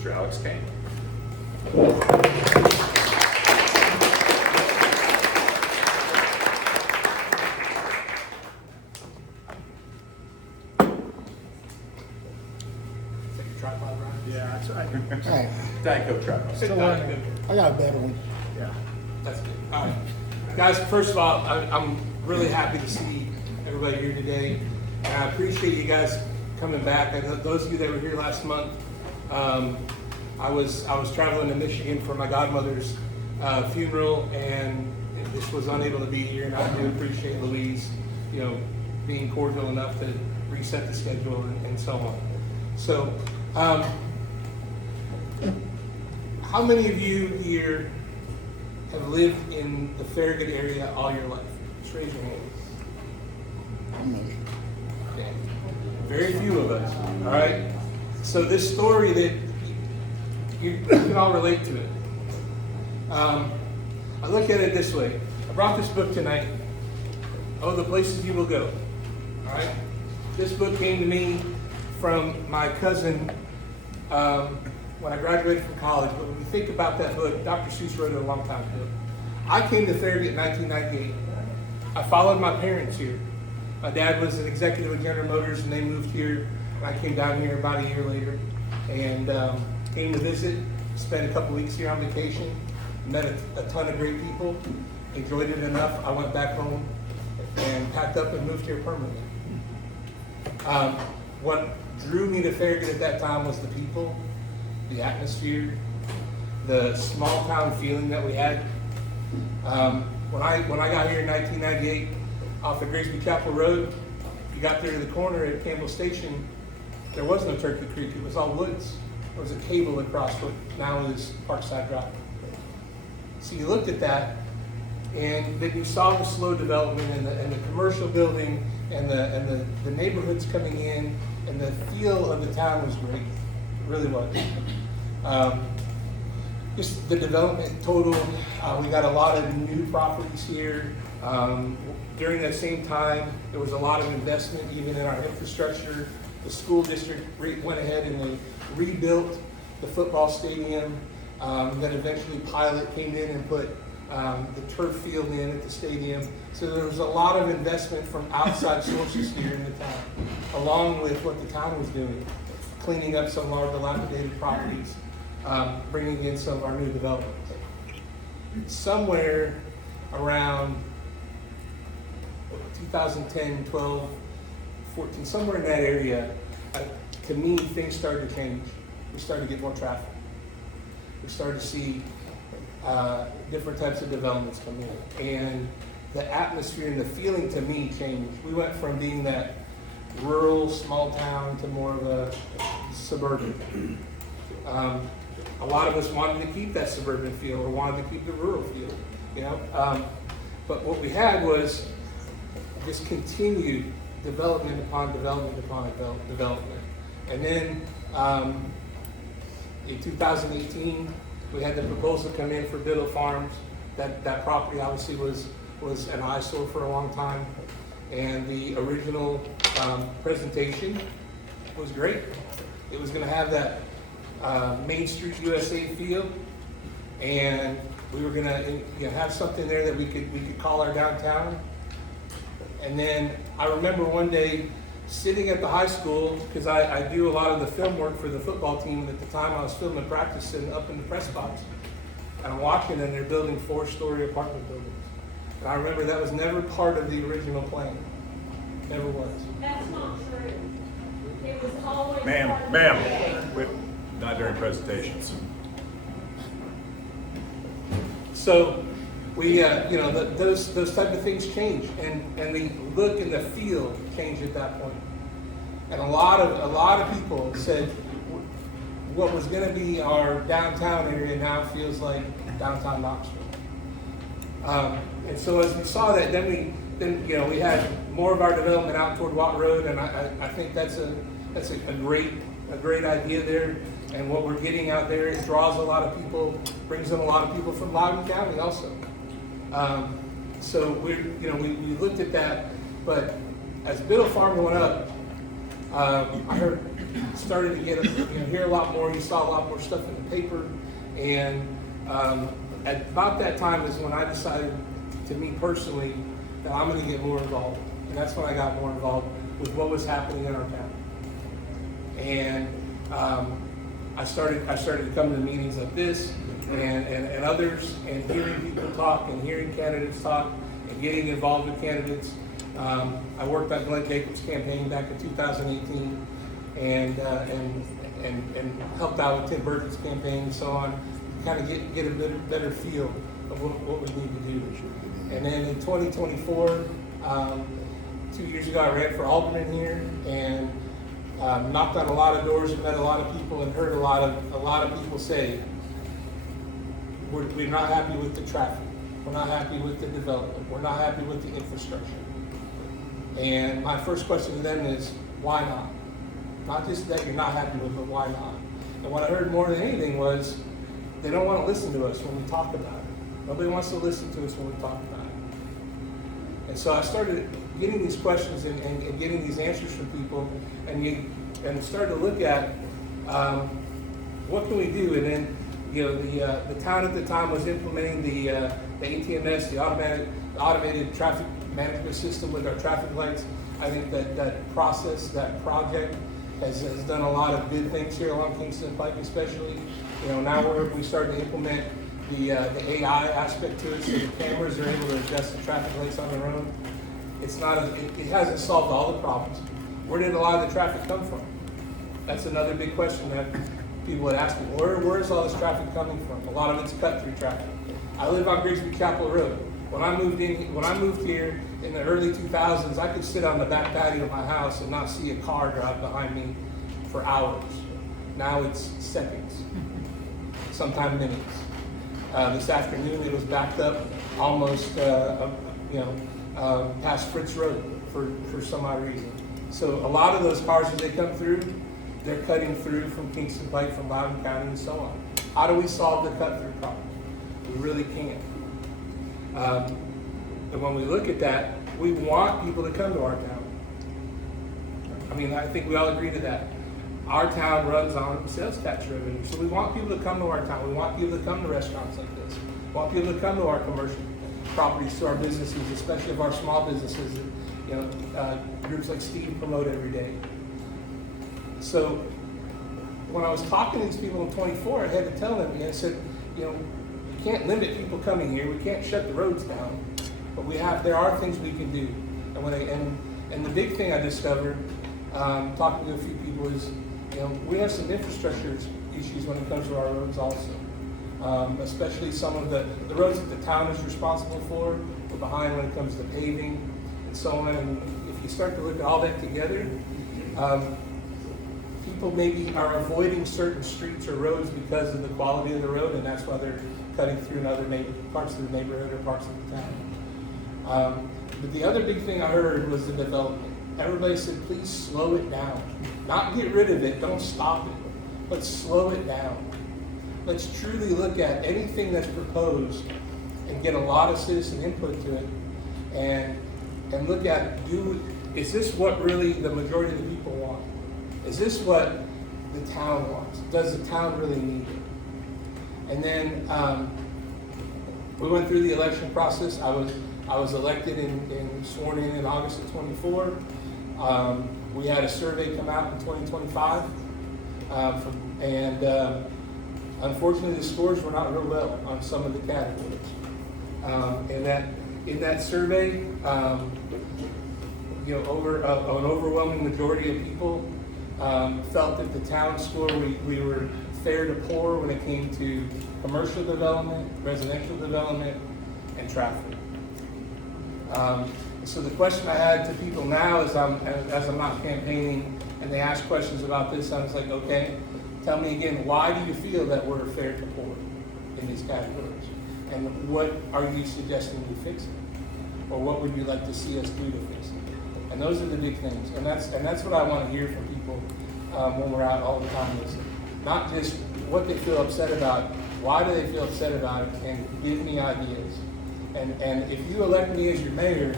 Mr. Alex Cain. Tripod, right? Yeah, that's right. Hey, Diet Coke tripod. Still learning. I got a better one. Yeah. That's good. All right. Guys, first of all, I'm really happy to see everybody here today. And I appreciate you guys coming back. I know those of you that were here last month, I was traveling to Michigan for my godmother's funeral, and just was unable to be here. And I do appreciate Louise, being cordial enough to reset the schedule and so on. So, how many of you here have lived in the Farragut area all your life? Just raise your hands. Okay. Very few of us, all right? So this story that you can all relate to it. I look at it this way. I brought this book tonight, Oh, the Places You Will Go, all right? This book came to me from my cousin when I graduated from college. But when you think about that book, Dr. Seuss wrote it a long time ago. I came to Farragut in 1998. I followed my parents here. My dad was an executive at General Motors, and they moved here. I came down here about a year later and came to visit, spent a couple weeks here on vacation, met a ton of great people, enjoyed it enough. I went back home and packed up and moved here permanently. What drew me to Farragut at that time was the people, the atmosphere, the small town feeling that we had. When I got here in 1998 off of Grigsby Chapel Road, you got there to the corner at Campbell Station, there was no Turkey Creek, it was all woods. There was a cable across what now is Parkside Drive. So you looked at that, and then you saw the slow development and the commercial building and the neighborhoods coming in, and the feel of the town was great. It really was. Just the development total, we got a lot of new properties here. During that same time, there was a lot of investment even in our infrastructure. The school district went ahead and they rebuilt the football stadium. Then eventually Pilot came in and put the turf field in at the stadium. So there was a lot of investment from outside sources here in the town, along with what the town was doing, cleaning up some of our dilapidated properties, bringing in some of our new development. Somewhere around 2010, 12, 14, somewhere in that area, to me, things started to change. We started to get more traffic. We started to see different types of developments come in. And the atmosphere and the feeling to me changed. We went from being that rural, small town to more of a suburban. A lot of us wanted to keep that suburban feel or wanted to keep the rural feel, But what we had was this continued development upon development upon development. And then in 2018, we had the proposal come in for Biddle Farms. That property obviously was an eyesore for a long time. And the original presentation was great. It was going to have that Main Street USA feel, and we were going to have something there that we could call our downtown. And then I remember one day sitting at the high school, because I do a lot of the film work for the football team, and at the time I was filming practice up in the press box. And I'm watching, and they're building 4-story apartment buildings. And I remember that was never part of the original plan. Never was. That's not true. It was always. Ma'am, part of ma'am, the plan. not during presentations. So we, those type of things change, and the look and the feel changed at that point. And a lot of people said what was going to be our downtown area now feels like downtown Knoxville. And so as we saw that, then we had more of our development out toward Watt Road, and I think that's a great idea there. And what we're getting out there, it draws a lot of people, brings in a lot of people from Loudoun County also. So we looked at that, but as Biddle Farm went up, Started to get, hear a lot more. You saw a lot more stuff in the paper, and at about that time is when I decided, to me personally, that I'm going to get more involved, and that's when I got more involved with what was happening in our town. And I started to come to meetings like this and others, and hearing people talk and hearing candidates talk and getting involved with candidates. I worked on Glenn Jacobs' campaign back in 2018 and helped out with Tim Burton's campaign and so on, kind of get a better feel of what we need to do. And then in 2024, 2 years ago, I ran for Alderman here and knocked on a lot of doors and met a lot of people and heard a lot of people say, we're not happy with the traffic, we're not happy with the development, we're not happy with the infrastructure. And my first question to them is, why not? Not just that you're not happy with, but why not? And what I heard more than anything was, they don't want to listen to us when we talk about it. Nobody wants to listen to us when we talk about it. And so I started getting these questions and getting these answers from people, and started to look at what can we do. And then, the town at the time was implementing the ATMS, the automated traffic management system with our traffic lights. I think that process, that project has done a lot of good things here along Kingston Pike, especially. Now we started to implement the AI aspect to it, so the cameras are able to adjust the traffic lights on their own. It hasn't solved all the problems. Where did a lot of the traffic come from? That's another big question that people would ask me. Where's all this traffic coming from? A lot of it's cut-through traffic. I live on Grigsby Chapel Road. When I moved here in the early 2000s, I could sit on the back patio of my house and not see a car drive behind me for hours. Now it's seconds, sometimes minutes. This afternoon it was backed up almost, past Fritz Road for some odd reason. So a lot of those cars, as they come through, they're cutting through from Kingston Pike, from Loudoun County, and so on. How do we solve the cut-through problem? We really can't. And when we look at that, we want people to come to our town. I think we all agree to that. Our town runs on sales tax revenue, so we want people to come to our town. We want people to come to restaurants like this. We want people to come to our commercial properties, to our businesses, especially of our small businesses that groups like Steve promote every day. So when I was talking to these people in 24, I had to tell them, I said, we can't limit people coming here. We can't shut the roads down, but there are things we can do. And the big thing I discovered, talking to a few people, is we have some infrastructure issues when it comes to our roads also. Especially some of the roads that the town is responsible for. We're behind when it comes to paving and so on. And if you start to look at all that together, people maybe are avoiding certain streets or roads because of the quality of the road, and that's why they're cutting through in other parts of the neighborhood or parts of the town. But the other big thing I heard was the development. Everybody said, please slow it down. Not get rid of it, don't stop it, but slow it down. Let's truly look at anything that's proposed and get a lot of citizen input to it, and look at, is this what really the majority of the people want? Is this what the town wants? Does the town really need it? And then we went through the election process. I was elected and sworn in August of 24. We had a survey come out in 2025, unfortunately the scores were not real well on some of the categories. In that survey, an overwhelming majority of people felt that the town score, we were fair to poor when it came to commercial development, residential development, and traffic. So the question I had to people now as I'm not campaigning and they ask questions about this, I was like, okay, tell me again, why do you feel that we're fair to poor in these categories? And what are you suggesting we fix it? Or what would you like to see us do to fix it? And those are the big things. And that's what I want to hear from people when we're out all the time listening. Not just what they feel upset about, why do they feel upset about it, and give me ideas. And if you elect me as your mayor,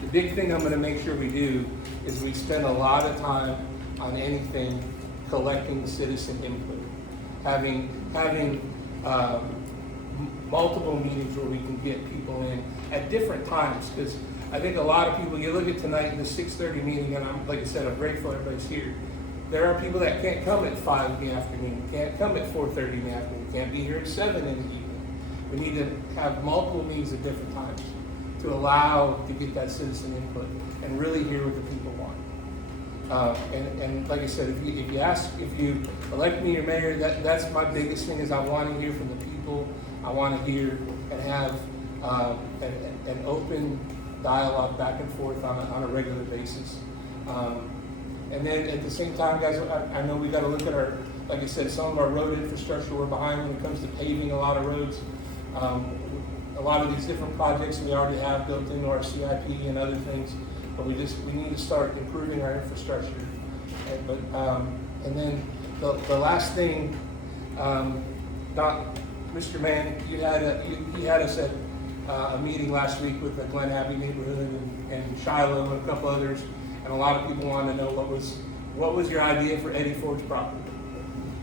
the big thing I'm gonna make sure we do is we spend a lot of time on anything collecting citizen input. Having multiple meetings where we can get people in at different times, because I think a lot of people, you look at tonight in the 6:30 meeting, and like I said, I'm grateful everybody's here. There are people that can't come at 5 in the afternoon, can't come at 4:30 in the afternoon, can't be here at 7 in the evening. We need to have multiple meetings at different times to allow to get that citizen input and really hear what the people want. And like I said, if you elect me your mayor, that's my biggest thing is I want to hear from the people. I want to hear and have an open dialogue back and forth on a regular basis. And then at the same time, guys, I know we got to look at our, like I said, some of our road infrastructure, we're behind when it comes to paving a lot of roads. A lot of these different projects we already have built into our CIP and other things, but we need to start improving our infrastructure. And then the last thing, Mr. Mann, you had us at a meeting last week with the Glen Abbey neighborhood and Shiloh and a couple others, and a lot of people wanted to know what was your idea for Eddie Ford's property?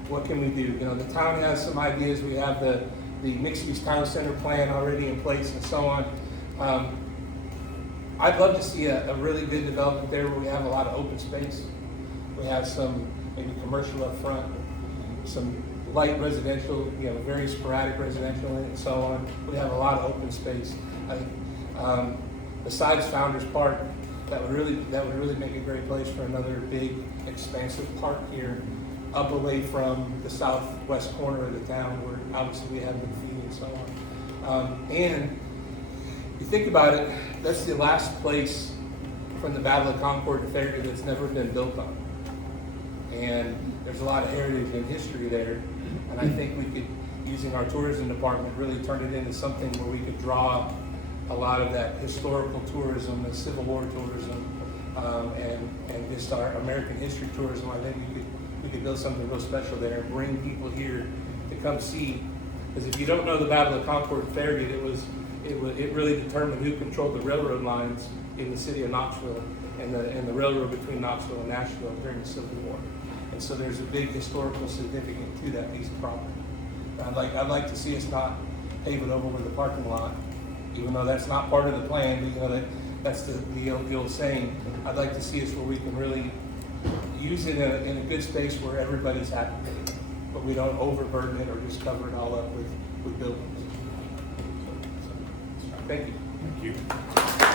What can we do? You know, the town has some ideas. We have the mixed-use town center plan already in place and so on. I'd love to see a really good development there where we have a lot of open space. We have some maybe commercial up front, some light residential, you know, very sporadic residential and so on. We have a lot of open space. Besides Founders Park, that would really make a great place for another big, expansive park here, up away from the southwest corner of the town where obviously we have been feeding and so on. And you think about it, that's the last place from the Battle of Concord to Farragut that's never been built on. And there's a lot of heritage and history there. And I think we could, using our tourism department, really turn it into something where we could draw a lot of that historical tourism, the Civil War tourism, and just our American history tourism. I think we could build something real special there and bring people here to come see. Because if you don't know the Battle of Concord and Farragut, it really determined who controlled the railroad lines in the city of Knoxville and the railroad between Knoxville and Nashville during the Civil War. And so there's a big historical significance to that piece of property. I'd like to see us not pave it over with a parking lot, even though that's not part of the plan. But, you know, that's the old saying. I'd like to see us where we can really use it in a good space where everybody's happy, but we don't overburden it or just cover it all up with buildings. So, thank you. Thank you.